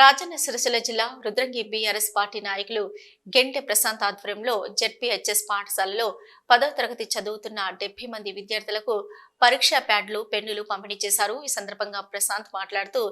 రాజన్న సిరిసిల్ల జిల్లా Rudrangi BRS party నాయకులు గెంటె ప్రశాంత్ ఆధ్వర్యంలో జెడ్పీహెచ్ఎస్ పాఠశాలలో పదో తరగతి చదువుతున్న డెబ్బై మంది విద్యార్థులకు పరీక్షా ప్యాడ్లు పెన్నులు పంపిణీ చేశారు. ఈ సందర్భంగా ప్రశాంత్ మాట్లాడుతూ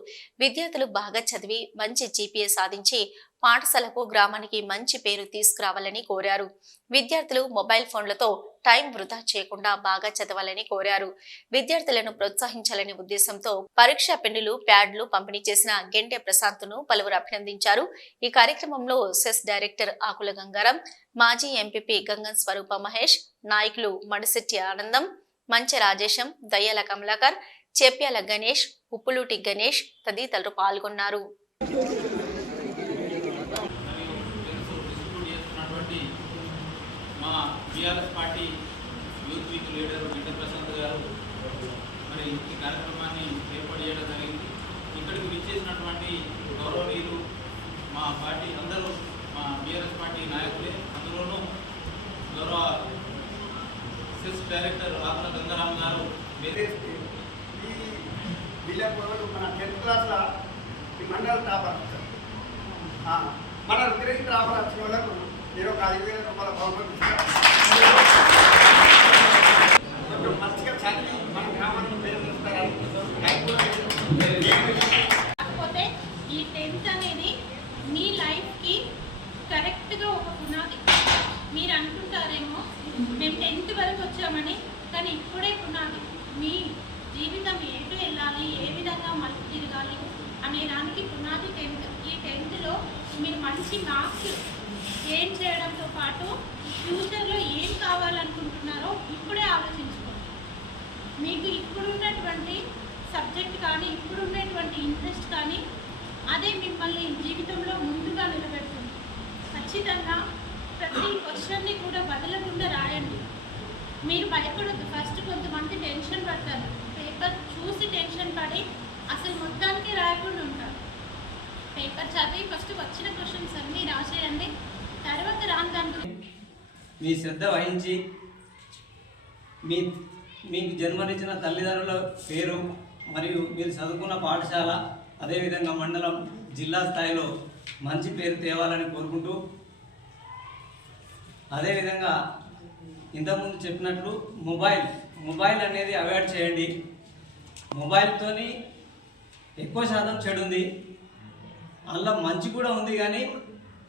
విద్యార్థులు బాగా చదివి మంచి జీపీఏ సాధించి పాఠశాలకు గ్రామానికి మంచి పేరు తీసుకురావాలని కోరారు. విద్యార్థులు మొబైల్ ఫోన్లతో టైం వృధా చేయకుండా బాగా చదవాలని కోరారు. విద్యార్థులను ప్రోత్సహించాలనే ఉద్దేశంతో పరీక్షా పెన్నులు ప్యాడ్లు పంపిణీ చేసిన గెంటె ప్రశాంత్ను పలువురు అభినందించారు. ఈ కార్యక్రమంలో సెస్ డైరెక్టర్ ఆకుల గంగారం మాజీ ఎంపీపీ గంగం స్వరూప మహేష్ నాయకులు మడిశెట్టి ఆనందం మంచె రాజేశం దయ్యాల కమలాకర్ చేప్యాల గణేష్ ఉప్పులూటి గణేష్ తదితరులు పాల్గొన్నారు. TRS party youth wing leader Bidda Prashanth garu మరి ఈ కార్యక్రమాన్ని ఏర్పాటు చేయడం జరిగింది. ఇక్కడికి విచ్చేసినటువంటి గౌరవనీయులు మా పార్టీ అందరూ మా బీఆర్ఎస్ పార్టీ నాయకులే అందులోనూ గౌరవ సెస్ డైరెక్టర్ ఆకుల గంగారాం గారు. మన టెన్త్ క్లాస్లో మండల టాపర్ మన తిరిగి టాపర్ వచ్చిన వాళ్ళకు నేను ఒక ఐదు వేల రూపాయల బహుమతి ఇస్తాను. కొంచెం మంచిగా చదివి మన గ్రామానికి పేరు తెస్తారని టైం కూడా లేదు. కాకపోతే ఈ అనేది మీ లైఫ్కి కరెక్ట్గా ఒక పునాది. మీరు అనుకుంటారేమో మేము టెన్త్ వరకు వచ్చామని కానీ ఇప్పుడే పునాది. మీ జీవితం ఎటు వెళ్ళాలి ఏ విధంగా మలుపు తిరగాలి అనే దానికి పునాది టెన్త్. ఈ టెన్త్లో మీరు మంచి మార్క్స్ గెయిన్ చేయడంతో పాటు ఫ్యూచర్లో ఏం కావాలనుకుంటున్నారో ఇప్పుడే ఆలోచించుకోండి. మీకు ఇప్పుడున్నటువంటి సబ్జెక్ట్ కానీ ఇప్పుడున్నటువంటి ఇంట్రెస్ట్ కానీ అదే మిమ్మల్ని జీవితంలో ముందుగా నిలబెడుతుంది. ఖచ్చితంగా ప్రతి క్వశ్చన్ని కూడా బదలకుండా రాయండి. మీరు భయపడద్దు. ఫస్ట్ కొంతమంది టెన్షన్ పడతారు. పేపర్ చూసి టెన్షన్ పడి అసలు మొత్తానికి రాయకుండా ఉంటారు. పేపర్ చదివి ఫస్ట్ వచ్చిన క్వశ్చన్స్ అన్నీ రాసేయండి. తర్వాత రాని దాంట్లో మీ శ్రద్ధ వహించి మీ మీకు జన్మనిచ్చిన తల్లిదండ్రుల పేరు మరియు మీరు చదువుకున్న పాఠశాల అదేవిధంగా మండలం జిల్లా స్థాయిలో మంచి పేరు తేవాలని కోరుకుంటూ అదేవిధంగా ఇంతకుముందు చెప్పినట్లు మొబైల్ మొబైల్ అనేది అవాయిడ్ చేయండి. మొబైల్తోని ఎక్కువ శాతం చెడు ఉంది అందులో మంచి కూడా ఉంది కానీ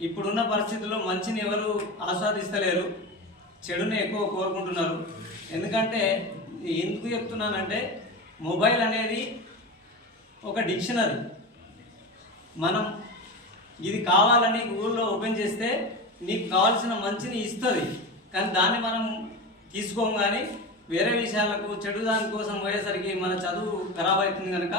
ఇప్పుడున్న పరిస్థితుల్లో మంచిని ఎవరు ఆస్వాదిస్తలేరు. చెడుని ఎక్కువ కోరుకుంటున్నారు. ఎందుకంటే ఎందుకు చెప్తున్నానంటే మొబైల్ అనేది ఒక డిక్షనరీ. మనం ఇది కావాలని గూగుల్లో ఓపెన్ చేస్తే నీకు కావాల్సిన మంచిని ఇస్తుంది. కానీ దాన్ని మనం తీసుకోము కానీ వేరే విషయాలకు చెడు దానికోసం పోయేసరికి మన చదువు ఖరాబ్ అవుతుంది కనుక